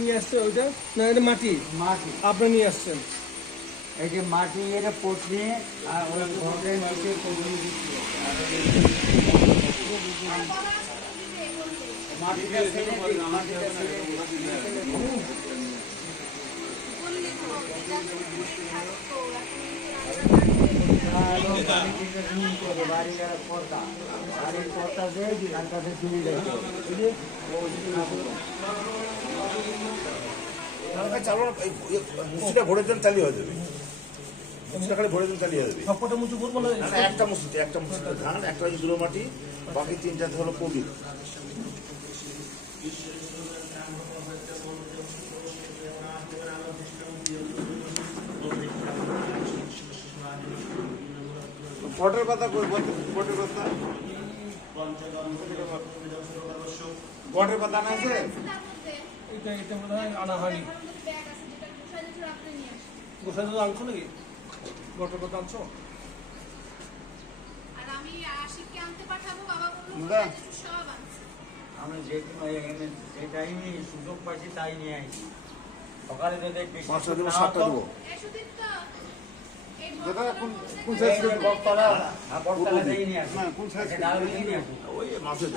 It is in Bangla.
নিয়ে আসছে ওইটা না, এটা মাটি মাটি আপনি নিয়ে আসছেন। এই যে মাটি এটা পচে আর ওই ঘরের নিচে কবুল দিচ্ছে মাটিটা ফেলে দিই, মাটিটা ফেলে বাড়ির পর্দা বাড়ির পর্দা দিয়ে তার কাছে চুরি দেখো চালো না, মুসিটা ভরে দেন তালি হয়ে যাবে। মুসিটা খালি ভরে দেন তালি হয়ে যাবে। সবকটা মুচু করবো না, একটা মুসিতে ধান, একটা হচ্ছে ধুলো মাটি, বাকি তিনটা হলো প্রদীপ। পটের কথা কই, পটের কথা পটের কথা না আছে। এটা মনে হয় আনা হয়নি। গোসাই দাদা আনছো নাকি? গটের কথা আনছো? আমি যে টাইমে সুযোগ পাইছি তাই নিয়ে আসি। সকালে যদি পাঁচটা দেবো, সাতটা দেবো। বকতলা নিয়ে আসি। কোন সাইজ? ওই মাছের